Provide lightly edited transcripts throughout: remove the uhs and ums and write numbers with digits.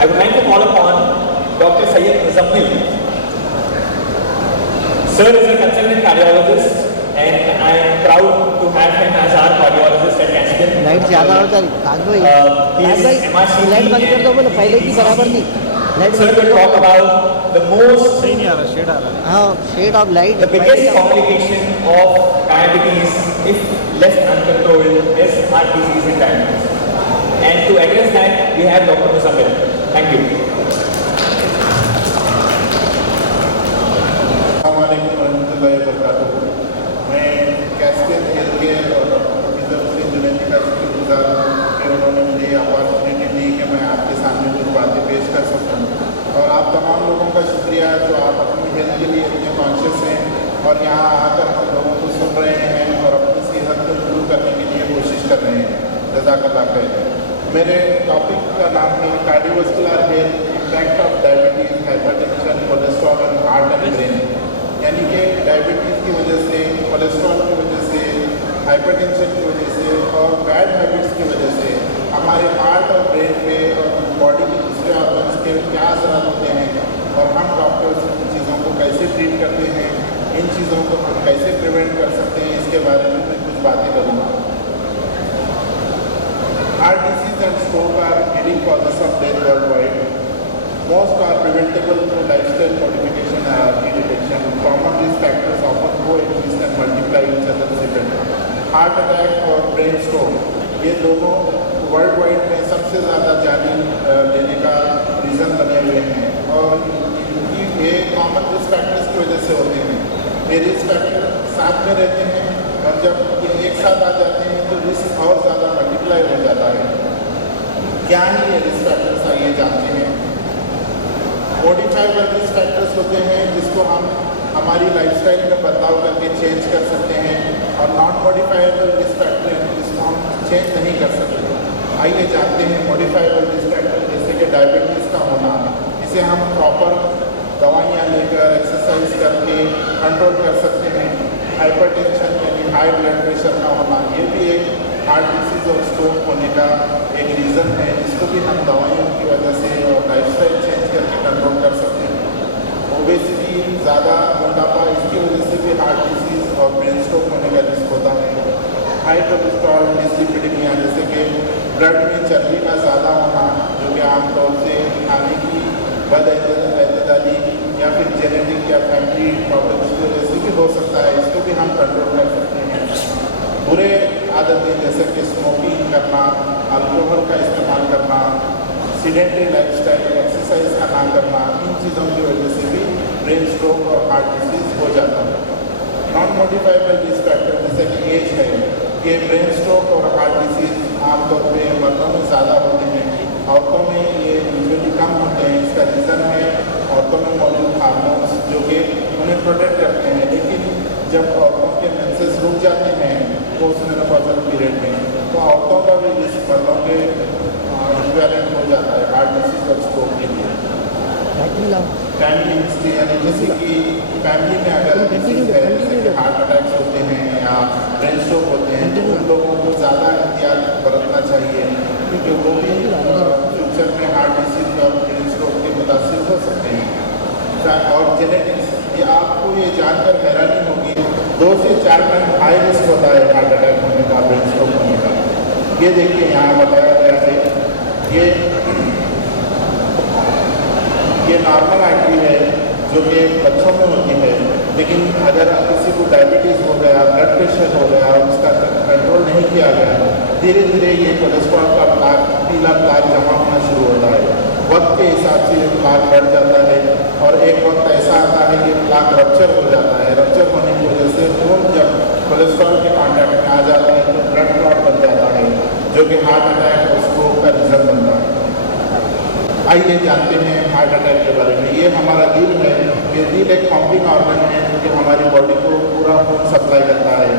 I would like to call upon Dr. Syed Muzammil. Sir is a consultant cardiologist and I am proud to have him as our cardiologist at Caspian. Light ज़्यादा हो जा रही ताज भाई light बंद कर दो बोले पहले की बराबर नहीं light Sir will talk about the most सही नहीं आ रहा, शेड आ रहा है। हाँ shade of light the biggest complication of diabetes if left uncontrolled is heart disease in diabetes. And to address that we have Dr. Muzammil. Thank you. मैं Caspian health care और professor से जुनेदी का शुक्रगुजार हूँ कि उन्होंने मुझे अपॉर्चुनिटी दी कि मैं आपके सामने कुछ बातें पेश कर सकूँ। और आप तमाम लोगों का शुक्रिया जो आप अपनी हेल्थ के लिए इतने कॉन्शियस हैं और यहाँ आकर हम लोगों को सुन रहे हैं और अपनी सेहत को इम्प्रूव करने के लिए कोशिश कर रहे हैं। जज़ाकल्लाह खैर। मेरे टॉपिक का नाम है cardiovascular health, impact of diabetes, hypertension, cholesterol and heart and brain. यानी कि डायबिटीज़ की वजह से, कोलेस्ट्रॉल की वजह से, हाइपरटेंशन की वजह से और बैड हैबिट्स की वजह से हमारे हार्ट और ब्रेन पे और बॉडी के दूसरे ऑर्गन्स के क्या असर होते हैं और हम डॉक्टर्स इन चीज़ों को कैसे ट्रीट करते हैं, इन चीज़ों को हम कैसे प्रिवेंट कर सकते हैं, इसके बारे में मैं कुछ बातें करूँगा। Heart disease and stroke are leading causes of death world wide. Most are preventable through lifestyle modification and early detection. Common risk factors often coexist and multiply each other separately. Heart attack और brain stroke ये दोनों world wide में सबसे ज़्यादा जान लेने का reason बने हुए हैं और ये कॉमन रिस्क फैक्टर्स की वजह से होते हैं। ये रिस्क फैक्टर साथ में रहते हैं और जब ये एक साथ आ जाते हैं तो रिस्क और ज़्यादा मल्टीप्लाई हो जाता है। क्या है ये रिस्क फैक्टर्स आइए जानते हैं। मॉडिफाइबल रिस्क फैक्टर्स होते हैं जिसको हम हमारी लाइफस्टाइल में बदलाव करके चेंज कर सकते हैं और नॉन मॉडिफाइबल रिस्क फैक्टर हैं जिसको हम चेंज नहीं कर सकते। आइए जानते हैं मॉडिफाइबल रिस्क फैक्टर जैसे कि डायबिटीज़ का होना, इसे हम प्रॉपर दवाइयाँ लेकर एक्सरसाइज करके कंट्रोल कर सकते हैं। हाइपरटेंशन यानी हाई ब्लड प्रेशर का होना ये भी एक हार्ट डिसीज़ और स्ट्रोक होने का एक रीज़न है जिसको भी हम दवाइयों की वजह से और लाइफस्टाइल चेंज करके कंट्रोल कर सकते हैं। ओबेसिटी, ज़्यादा मोटापा, इसकी वजह से भी हार्ट डिसीज़ और ब्रेन स्ट्रोक होने का रिस्क होता है। हाई कोलेस्ट्रॉल, डिसलिपिडीमिया जैसे कि ब्लड में चर्बी का ज़्यादा होना जो कि आमतौर से खाने की बदअहतदारी या फिर जेनेटिक या फैमिली प्रॉब्लम्स की वजह से भी हो सकता है, इसको भी हम कंट्रोल कर सकते हैं। बुरे आदतें जैसे कि स्मोकिंग करना, अल्कोहल का इस्तेमाल करना, सीडेंटरी लाइफस्टाइल, एक्सरसाइज का ना करना, इन चीज़ों की वजह से भी ब्रेन स्ट्रोक और हार्ट डिसीज़ हो जाता है। नॉन मॉडिफाइबल रिस्क फैक्टर जैसे कि एज है, ये ब्रेन स्ट्रोक और हार्ट डिसीज़ आमतौर पर मर्दों में ज़्यादा होते हैं, औरतों में ये यूजुअली कम होते हैं। इसका रीज़न है औरतों में मौजूद हार्मोन्स जो कि उन्हें प्रोटेक्ट करते हैं, लेकिन जब औरतों के मेंसेस रुक जाते हैं पोस्ट मेनोपॉजल पीरियड में तो औरतों का भी रिस्क मर्दों के इक्विवेलेंट हो जाता है हार्ट डिसीज और स्ट्रोक के लिए। फैमिली हिस्ट्री यानी जैसे कि फैमिली में अगर डिसीज है जैसे कि हार्ट अटैक्स होते हैं या ब्रेन स्ट्रोक होते हैं तो उन लोगों को ज़्यादा एहतियात बरतना चाहिए क्योंकि वो भी फ्यूचर में हार्ट डिसीज और ब्रेन स्ट्रोक के मुतासिर हो सकते हैं। और जेनेटिक्स, ये आपको ये जानकर हैरानी होगी 2 से 4 टाइम हाई रिस्क होता है हार्ट अटैक होने का, ब्रेन स्ट्रोक होने का। ये देखिए यहाँ बताया गया है, ये नॉर्मल आर्टरी है जो कि बच्चों में होती है, लेकिन अगर किसी को डायबिटीज़ हो गया, ब्लड प्रेशर हो गया और उसका कंट्रोल नहीं किया गया, धीरे धीरे ये कोलेस्ट्रॉल का प्लाक, पीला प्लाक जमा होना शुरू होता है। वक्त के हिसाब से ये प्लाक बढ़ जाता है और एक वक्त ऐसा आता है कि प्लाक रप्चर हो जाता है। रप्चर होने की वजह से खून जब कोलेस्ट्रॉल के कॉन्टैक्ट में आ जाता है तो ब्लड क्लॉट बन जाता है जो कि हार्ट अटैक और स्ट्रोक का रीज़न बनता है। आइए जानते हैं हार्ट अटैक के बारे में। ये हमारा दिल है, ये दिल एक पंपिंग ऑर्गन है जो हमारी बॉडी को पूरा खून सप्लाई करता है।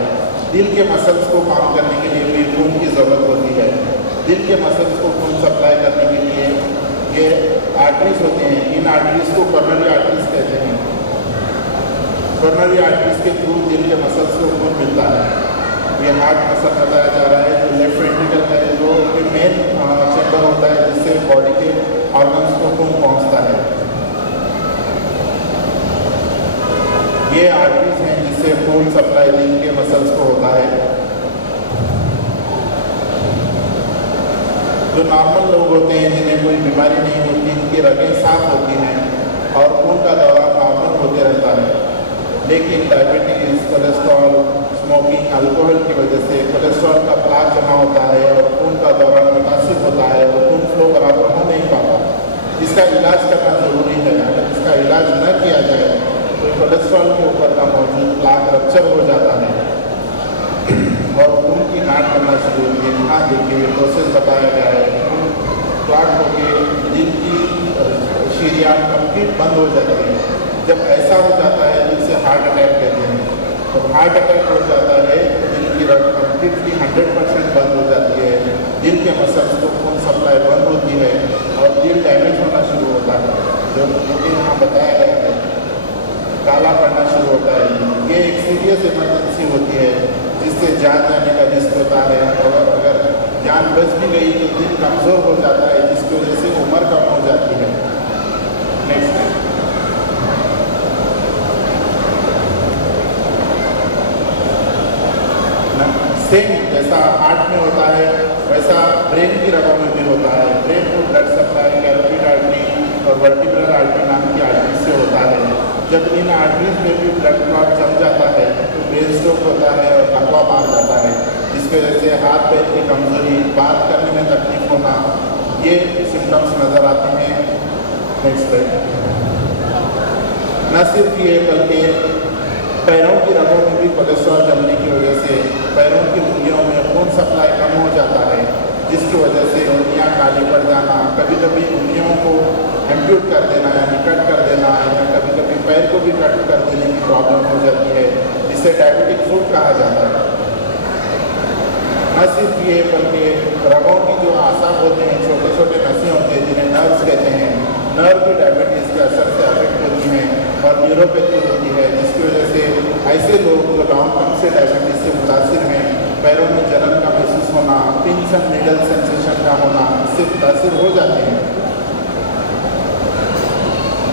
दिल के मसल्स को काम करने के लिए भी खून की ज़रूरत होती है। दिल के मसल्स को खून सप्लाई करने के लिए ये आर्टरीज होते हैं, इन आर्टरीज को कोरोनरी आर्टरीज कहते हैं। कोरोनरी आर्टरीज के थ्रू दिल के मसल्स को खून मिलता है। ये हार्ट मसल बताया जा रहा है जो लेफ्ट वेंट्रिकल है जो मेन चैम्बर होता है जिससे बॉडी के ऑर्गन्स ये आर्टरीज हैं जिससे खून सप्लाई दिल के मसल्स को होता है। जो नॉर्मल लोग होते हैं जिन्हें कोई बीमारी नहीं होती, इनकी रगें साफ होती हैं और खून का दौरान नॉर्मल होते रहता है। लेकिन डायबिटीज़, कोलेस्ट्रॉल, स्मोकिंग, अल्कोहल की वजह से कोलेस्ट्रॉल का प्लाक जमा होता है और खून का दौरान मुतासिर होता है और खून फ्लो बराबर हो नहीं पाता। इसका इलाज करना ज़रूरी है। अगर इसका इलाज न किया जाए तो कोलेस्ट्रॉल के ऊपर का मौजूद प्लाक रप्चर हो जाता है और खून की गांठ बनना शुरू होती है। यहाँ देखिए प्रोसेस बताया गया है। खून क्लॉट होकर दिल की शरीयान कंप्लीट बंद हो जाती है। जब ऐसा हो जाता है जिसे हार्ट अटैक कहते हैं। तो हार्ट अटैक हो जाता है, दिल की रग कम्प्लीटली 100% बंद हो जाती है। दिल के मसल्स को खून सप्लाई बंद होती है और दिल डैमेज होना शुरू होता है। जो कि यहाँ बताया गया है, काला पड़ना शुरू होता है। ये एक सीरियस इमरजेंसी होती है जिससे जान जाने का रिस्क होता है और अगर जान बच भी गई तो दिल कमज़ोर हो जाता है, जिसकी वजह से उम्र कम हो जाती है। नेक्स्ट सेम जैसा हार्ट में होता है वैसा ब्रेन की रगों में भी होता है। ब्रेन को ब्लड सप्लाई कैरोटिड आर्टरी और वर्टिब्रल आर्टरी नाम की आर्टरी से होता है। जब इन आर्टरीज में भी ब्लड क्लॉट जम जाता है तो ब्रेन स्ट्रोक होता है और लकवा मार जाता है, जिसकी वजह से हाथ पैर की कमजोरी, बात करने में तकलीफ होना, ये सिम्टम्स नज़र आते हैं। Next slide. न सिर्फ ये बल्कि पैरों की रगों में भी कोलेस्ट्रॉल जमने की वजह से पैरों की उंगलियों में खून सप्लाई कम हो जाता है, जिसकी वजह से उंगलियां काली पड़ जाना, कभी कभी उंगलियों को एम्प्यूट कर देना यानी कट कर देना, या कभी कभी पैर को भी कट कर देने की प्रॉब्लम हो जाती है, जिसे डायबिटिक फुट कहा जाता है। न सिर्फ ये बल्कि रगों की जो आसाब होते हैं, छोटे छोटे नसें होते हैं जिन्हें नर्व्स कहते हैं, नर्व भी डायबिटीज़ के असर से अफेक्ट होती हैं और न्यूरोपैथी होती है, जिसकी वजह से ऐसे लोग जो लॉन्ग टर्म से डायबिटीज़ से मुतासिर हैं, पैरों में जलन का महसूस होना, पिंच एंड नीडल सेंसेशन का होना, इससे मुतासिर हो जाते हैं।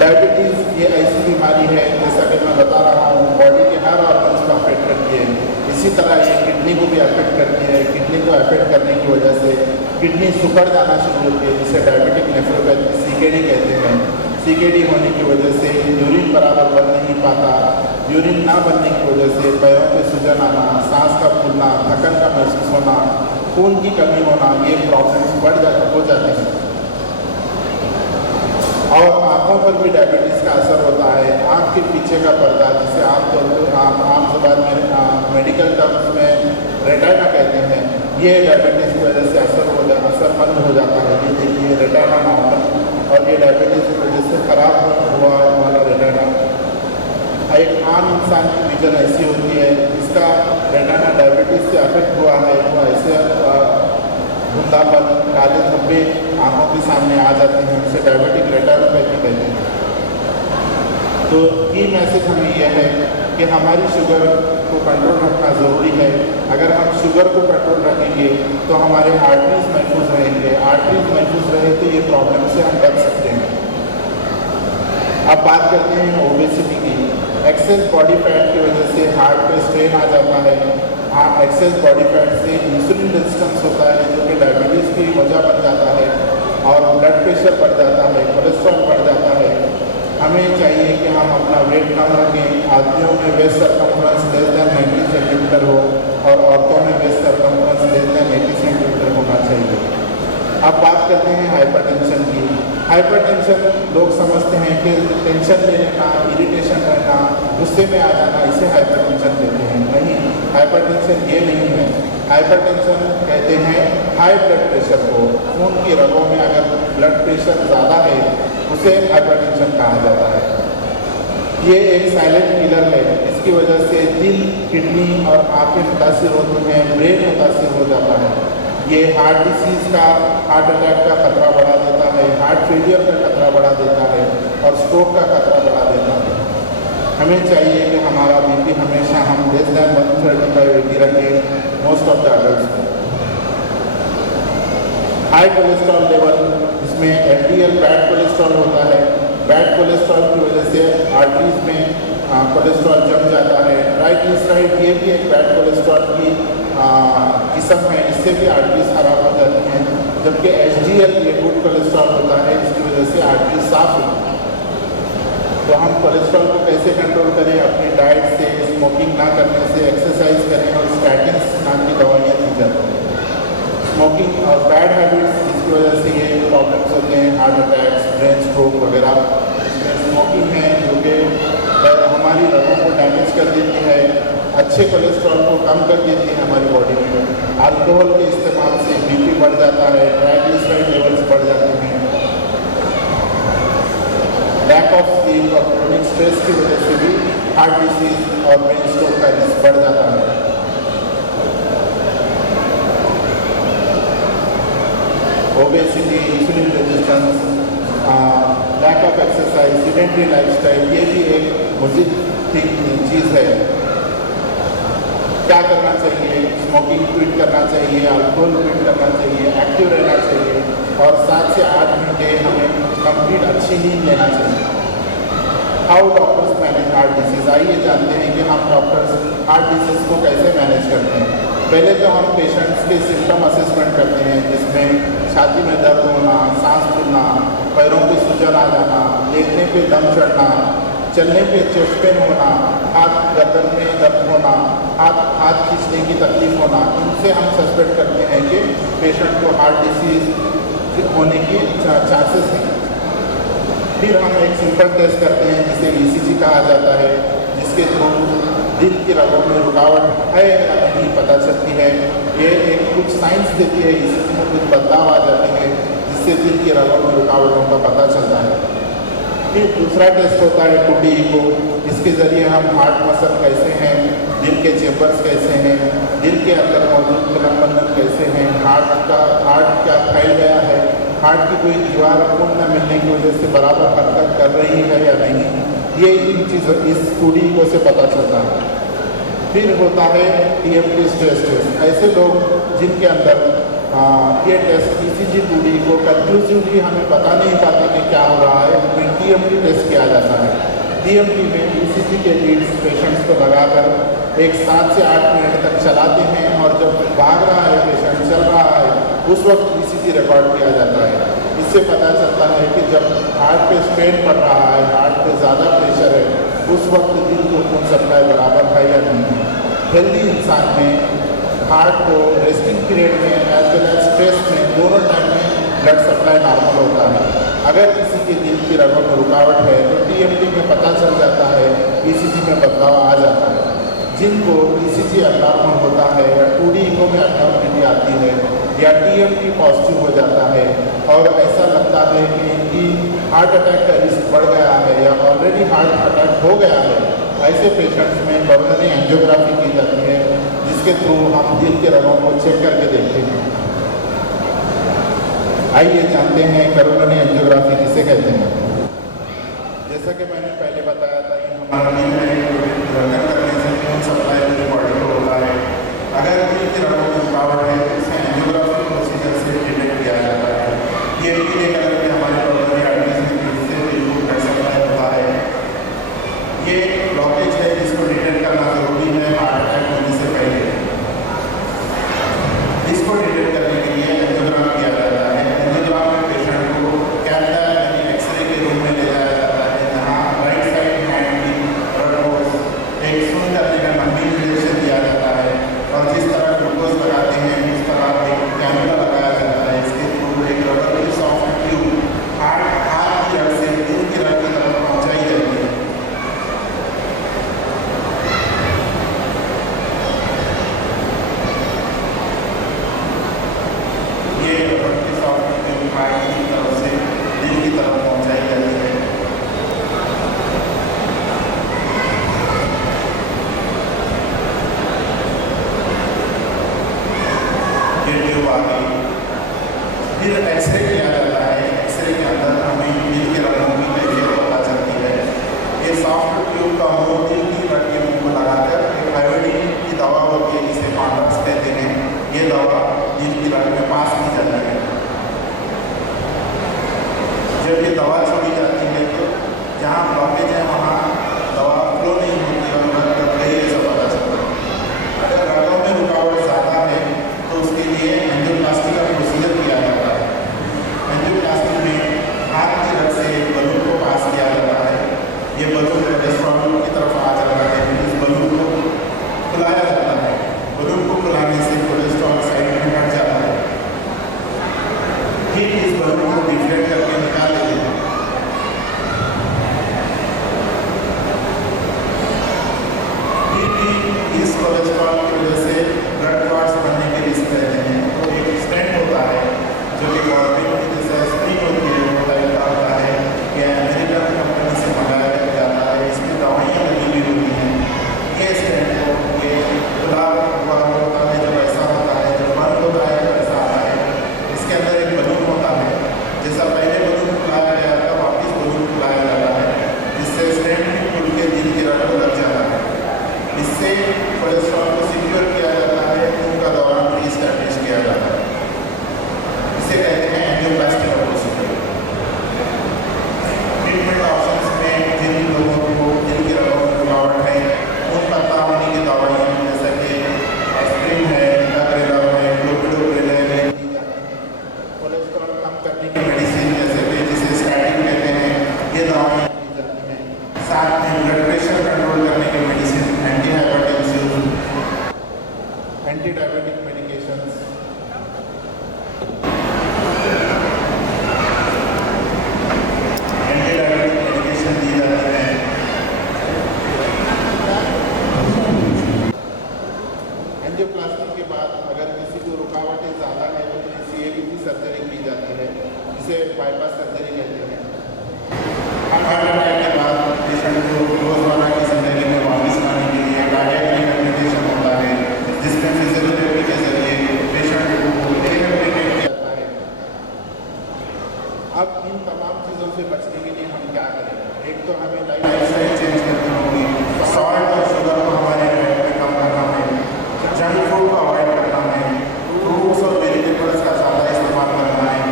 डायबिटीज़ ये ऐसी बीमारी है जैसा कि मैं बता रहा हूँ, बॉडी के हर ऑर्गन्स को अफेक्ट करती है। इसी तरह ये किडनी को भी अफेक्ट करती है। किडनी को अफेक्ट करने की वजह से किडनी सुखड़ जाना शुरू होती है, जिसे डायबिटिक नेफ्रोपैथी सीकेडी कहते हैं। सीकेडी होने की वजह से यूरिन बराबर बन नहीं पाता। यूरिन ना बनने की वजह से पैरों पे सूजन आना, सांस का फूलना, थकन का महसूस होना, खून की कमी होना, ये प्रॉब्लम्स हो जाते हैं। और आँखों पर भी डायबिटीज़ का असर होता है। आँख के पीछे का पर्दा, जिसे आमतौर पर आम ज़बान में मेडिकल टर्म्स में रेटिना कहते हैं, ये डायबिटीज़ की वजह से असरमंद हो जाता है। ये देखिए रेटिना नॉर्मल और ये डायबिटीज़ की वजह से ख़राब हुआ वाला रेटिना। एक आम इंसान की विजन ऐसी होती है जिसका रेटिना डायबिटीज़ से अफेक्ट हुआ है, वो ऐसे धुंधलापन, काले धब्बे आँखों के सामने आ जाते हैं, उसे डायबिटिक रेटिनोपैथी कहते हैं। तो की मैसेज हमें यह है कि हमारी शुगर को कंट्रोल रखना ज़रूरी है। अगर हम शुगर को कंट्रोल रखेंगे तो हमारे आर्टरीज महफूज रहेंगे। आर्टरीज महफूज रहे तो ये प्रॉब्लम से हम बच सकते हैं। अब बात करते हैं ओबेसिटी की। एक्सेस बॉडी फैट की वजह से हार्ट पे स्ट्रेन आ जाता है। एक्सेस बॉडी फैट से इंसुलिन रेजिस्टेंस होता है, जो कि डायबिटीज़ की वजह बन जाता है और ब्लड प्रेशर बढ़ जाता है, कोलेस्ट्रॉल बढ़ जाता है। हमें चाहिए कि हम अपना वेट कम रखें। आदमियों में waist circumference less than 90 centimetre हो और औरतों में waist circumference less than 80 centimetre होना चाहिए। अब बात करते हैं हाइपरटेंशन की। हाइपरटेंशन लोग समझते हैं कि टेंशन ले लेना, इरिटेशन रहना, गुस्से में आ जाना, इसे हाइपरटेंशन कहते हैं। नहीं, हाइपरटेंशन ये नहीं है। हाइपरटेंशन कहते हैं हाई ब्लड प्रेशर को। खून की रगों में अगर ब्लड प्रेशर ज़्यादा है उसे हाइपरटेंशन कहा जाता है। ये एक साइलेंट किलर है। इसकी वजह से दिल, किडनी और आँखें मुतासिर होती हैं, ब्रेन मुतासिर हो जाता है। ये हार्ट डिसीज़ का, हार्ट अटैक का खतरा बढ़ा देता है, हार्ट फेलियर का खतरा बढ़ा देता है और स्ट्रोक का खतरा बढ़ा देता है। हमें चाहिए कि हमारा बीपी हमेशा हम लेस दैन 135/80 रखें, मोस्ट ऑफ द अडल्ट्स को। हाई कोलेस्ट्रॉल लेवल, इसमें LDL बैड कोलेस्ट्रॉल होता है। बैड कोलेस्ट्रॉल की वजह से आर्टरीज में कोलेस्ट्रॉल जम जाता है। ट्राइग्लिसराइड ये भी एक बैड कोलेस्ट्रॉल की किस्म है, इससे भी आर्टरीज खराब हो जाती हैं। जबकि HDL ये गुड कोलेस्ट्रॉल होता है, इसकी वजह से आर्टरीज साफ होती है। तो हम कोलेस्ट्रॉल को कैसे कंट्रोल करें? अपनी डाइट से, स्मोकिंग ना करने से, एक्सरसाइज करें और स्टैटिन्स नाम की दवाइयाँ दी जाती हैं। स्मोकिंग और बैड हैबिट्स, इसकी वजह से ये प्रॉब्लम्स होते हैं, हार्ट अटैक्स, ब्रेन स्ट्रोक वगैरह। इसमें स्मोकिंग है जो कि हमारी रगों को डैमेज कर देती है, अच्छे कोलेस्ट्रॉल को कम कर देती है हमारी बॉडी में। अल्कोहल के इस्तेमाल से BP बढ़ जाता है, ट्राइग्लिसराइड लेवल्स बढ़ जाते हैं। लैक ऑफ स्लीप और क्रोनिक स्ट्रेस की वजह से भी हार्ट डिसीज और ब्रेन स्ट्रोक का रिस्क बढ़ जाता है। Obesity, insulin resistance, lack of exercise, sedentary lifestyle, ये भी एक मुज़िद चीज़ है। क्या करना चाहिए? स्मोकिंग क्विट करना चाहिए, अल्कोहल क्विट करना चाहिए, एक्टिव रहना चाहिए और 7 से 8 घंटे हमें कंप्लीट अच्छी नींद लेना चाहिए। How doctors manage heart disease? आइए जानते हैं कि हम डॉक्टर्स हार्ट डिसीज़ को कैसे मैनेज करते हैं। पहले तो हम पेशेंट्स के सिम्टम असेसमेंट करते हैं, जिसमें छाती में दर्द होना, सांस फूलना, पैरों पे सूजन आ जाना, लेटने पे दम चढ़ना, चलने पे चेस्ट पेन होना, हाथ गर्दन में दर्द होना, हाथ खींचने की तकलीफ होना। इनसे हम सस्पेक्ट करते हैं कि पेशेंट को हार्ट डिसीज़ होने की चांसेस हैं। फिर हम एक सिंपल टेस्ट करते हैं जिसे ECG कहा जाता है, जिसके थ्रू दिल की रगों में रुकावट है या नहीं पता चलती है। ये एक कुछ साइंस देती है, ECG में कुछ बदलाव आ जाते हैं जिससे दिल की रगों में रुकावटों का पता चलता है। फिर दूसरा टेस्ट होता है 2D ECO। इसके ज़रिए हम हार्ट मसल कैसे हैं, दिल के चेम्बर्स कैसे हैं, दिल के अंदर मौजूद खुलनबंधन कैसे हैं, हार्ट क्या फैल गया है, हार्ट की कोई दीवार खून न मिलने की वजह से बराबर हरकत कर रही है या नहीं, ये इन चीज़ों इस 2D ECO से पता चलता है। फिर होता है TMT स्ट्रेस टेस्ट। ऐसे लोग जिनके अंदर ये test ECG 2D ECO conclusively हमें बता नहीं पाते कि क्या हो रहा है, फिर TMT टेस्ट किया जाता है। TMT में ECG के लीड्स पेशेंट्स को लगाकर 7 से 8 मिनट तक चलाते हैं और जब भाग रहा है पेशेंट, चल रहा है, उस वक्त ECG रिकॉर्ड किया जाता है। इससे पता चलता है कि जब हार्ट पे स्ट्रेन पड़ रहा है, हार्ट पे ज़्यादा प्रेशर है, उस वक्त दिल को खून सप्लाई बराबर है या नहीं। हेल्दी इंसान में हार्ट को रेस्टिंग पीरियड में एज वेल एज स्ट्रेस में दोनों टाइम में ब्लड सप्लाई नॉर्मल होता है। अगर किसी के दिल की रगों में रुकावट है तो TMT में पता चल जाता है, ECG में बदलाव आ जाता है। जिनको ECG अबनॉर्मल होता है या 2D ECO में अबनॉर्मलिटी आती है या TMT पॉजिटिव हो जाता है और ऐसा लगता है कि इनकी हार्ट अटैक का रिस्क बढ़ गया है या ऑलरेडी हार्ट अटैक हो गया है, ऐसे पेशेंट्स में कोरोनरी एंजियोग्राफी की जाती है, जिसके थ्रू हम दिल के रगों को चेक करके देखते हैं। आइए जानते हैं कोरोनरी एंजियोग्राफी किसे कहते हैं। जैसा कि मैंने पहले बताया था कि हमारा दिल में धड़कन करने से खून सप्लाई पूरी बॉडी को होता है। अगर दिल की रगों में रुकावट है तो इसे एंजियोग्राफी प्रोसीजर से डिटेक्ट किया जाता है। ये पीले कलर के हमारे कोरोनरी आर्टरीज में जिससे ब्लड सप्लाई होता है। ये ब्लॉकेज है जिसको डिटेक्ट करना जरूरी है हार्ट अटैक होने से पहले। इसको डिटेक्ट करने के लिए एंजियोग्राम किया जाता है। एंजियोग्राम में पेशेंट को कैमरा यानी एक्सरे के रूम में ले जाया जाता है, जहाँ राइट साइड हैंड की ब्लड एक सुन करने का लंबी इंजेक्शन दिया जाता है और जिस तरह ग्लूकोज लगाते हैं उस तरह एक कैमरा लगाया जाता है। इसके थ्रू एक रबर की सॉफ्ट ट्यूब हाथ की रग से दिल की रग की तरफ पहुँचाई जाती है। ये रबर की सॉफ्ट ट्यूब हार्ट की तरफ से दिल की तरफ पहुँचाई जाती है। फिर एक्सरे किया जाता है। एक्सरे के अंदर हमें दिल के रगों की कैफियत पता चलती है। ये सॉफ्ट ट्यूब का मुंह दिल की रग के मुंह को लगाकर एक आयोडीन की दवा होती है जिसे कॉन्ट्रैक्स कहते हैं, ये दवा दिल की रग में पास की जाती है। जब ये दवा छोड़ी जाती है तो जहाँ ब्लॉकेज है वहाँ दवा फ्लो नहीं तमाम चीज़ों से बचने के लिए हम क्या करें? एक तो हमें लाइफस्टाइल चेंज करनी होगी, सॉल्ट और शुगर को हमारे डाइट में कम करना है, जंक फूड को अवॉइड करना है, फ्रूट्स और वेजिटेबल्स का ज़्यादा इस्तेमाल करना है,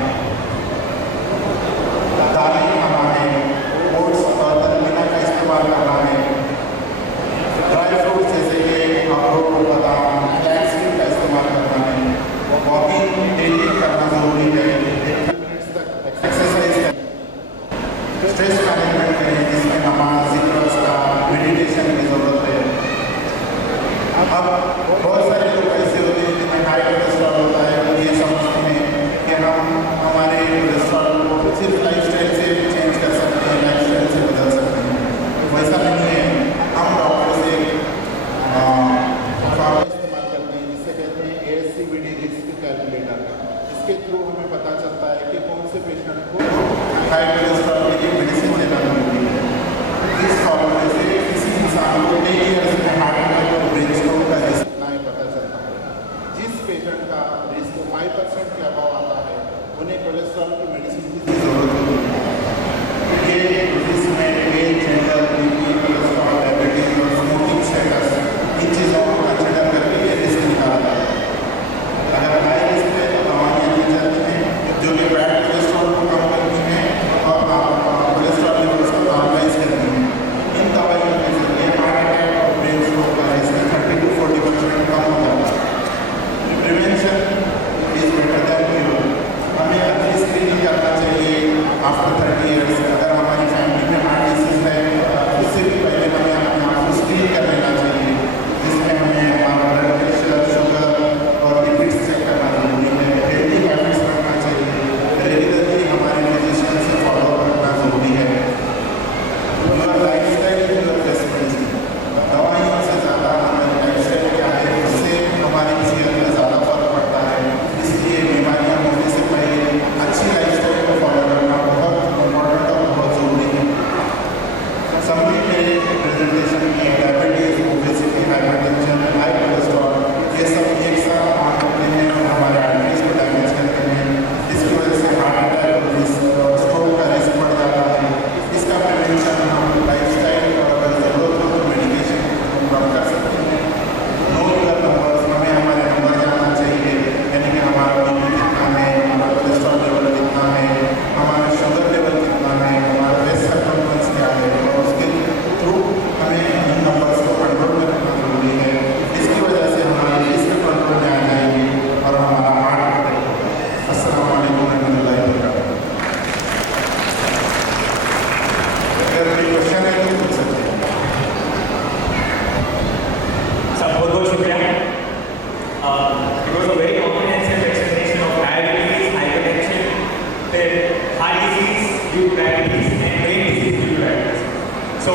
दालें खाना है, ओट्स और तलमीना का इस्तेमाल करना है, ड्राई फ्रूट्स जैसे कि अखरोट, बादाम, फ्लैक्स का इस्तेमाल करना है, वॉकिंग डेली करना ज़रूरी है, 30 मिनट्स तक एक्सरसाइज करें, स्ट्रेस मैनेजमेंट करें जिसमें नमाज, जिक्र, मेडिटेशन की ज़रूरत है। अब बहुत सारे लोग ऐसे होते हैं जिनमें हाई कोलेस्ट्रॉल होता है, वो ये समझते हैं कि हम हमारे कोलेस्ट्रॉल को सिर्फ लाइफस्टाइल से चेंज कर सकते हैं, लाइफस्टाइल से बदल सकते हैं। वैसा नहीं है। हम डॉक्टर से फार्मूला इस्तेमाल करते हैं जिसे कहते हैं ASCVD रिस्क कैलकुलेटर। इसके थ्रू हमें पता चलता है कि कौन से पेशेंट को हाई कोलेस्ट्रॉल के लिए मेडिसिन देना जरूरी है। इस फार्मूले से किसी इंसान को 10 ईयर्स में हार्ट अटैक और ब्रेन स्ट्रोक का रिस्क ना पता चलता है। जिस पेशेंट का रिस्क 5% के अभाव आता है उन्हें कोलेस्ट्रॉल की मेडिसिन की जरूरत होती है। ये जिसमें age, gender, BP, cholesterol, diabetes और स्मोकिंग स्टेटस, इन चीज़ों को कंसिडर करके ये रिस्क निकाला जाता है। अगर हाई रिस्क है तो दवाइयाँ दी जाती हैं जो कि बैड कोलेस्ट्रॉल को कम करती हैं और कोलेस्ट्रॉल लेवल्स को नॉर्मलाइज करती हैं। इन दवाइयों के जरिए हार्ट अटैक और ब्रेन स्ट्रोक का रिस्क 30 to 40% कम हो जाता है। Prevention is better than cure. हमें अपनी स्क्रीनिंग करना चाहिए आफ्टर 30 ईयर्स। अगर हमारी फैमिली में हार्ट डिसीज है उससे भी पहले हमें अपने आप को स्क्रीन कर लेना चाहिए, जिसमें हमें हमारा ब्लड प्रेशर, शुगर और लिपिड्स चेक करना जरूरी है। हेल्दी हैबिट्स रखना चाहिए, रेगुलरली हमारे फिजिशियन से फॉलो करना जरूरी है। Your lifestyle is your best medicine. दवाइयों से ज़्यादा हमारी लाइफस्टाइल क्या है उससे हमारी सेहत में ज़्यादा फर्क पड़ता है। इसलिए बीमारियाँ होने से पहले अच्छी लाइफस्टाइल को फॉलो करना बहुत इम्पोर्टेंट और बहुत ज़रूरी है। सबने मेरे प्रेजेंटेशन में diabetes, obesity, hypertension, high cholesterol ये सब एक साथ ऑन करते हैं और हमारे आर्टरीज को डैमेज करते हैं, जिसकी वजह से हार्ट अटैक और स्ट्रोक का रिस्क बढ़ जाता है। इसका प्रिवेंशन हम लाइफस्टाइल और अगर ज़रूरत हो तो मेडिकेशन कम कर सकते हैं। नो योर नंबर्स, हमें हमारे नंबर जानना चाहिए, यानी कि हमारा बीपी कितना है, हमारा कोलेस्ट्रॉल लेवल कितना है, हमारा शुगर लेवल कितना है, हमारा वेस्ट सर्कमफ्रेंस क्या है, और उसके थ्रू हमें इन नंबर्स को कंट्रोल में रखना जरूरी है। इसकी वजह से हमारी रिस्क कंट्रोल में आ जाएगी और हमारा हार्ट प्रोटेक्ट होगा। अस्सलाम वालेकुम रहमतुल्लाहि व बरकातहू। अगर कोई क्वेश्चन है तो पूछ सकते हैं। सब बहुत बहुत शुक्रिया। It was a very comprehensive explanation of diabetes, hypertension, then heart disease due to diabetes and brain disease due to diabetes. So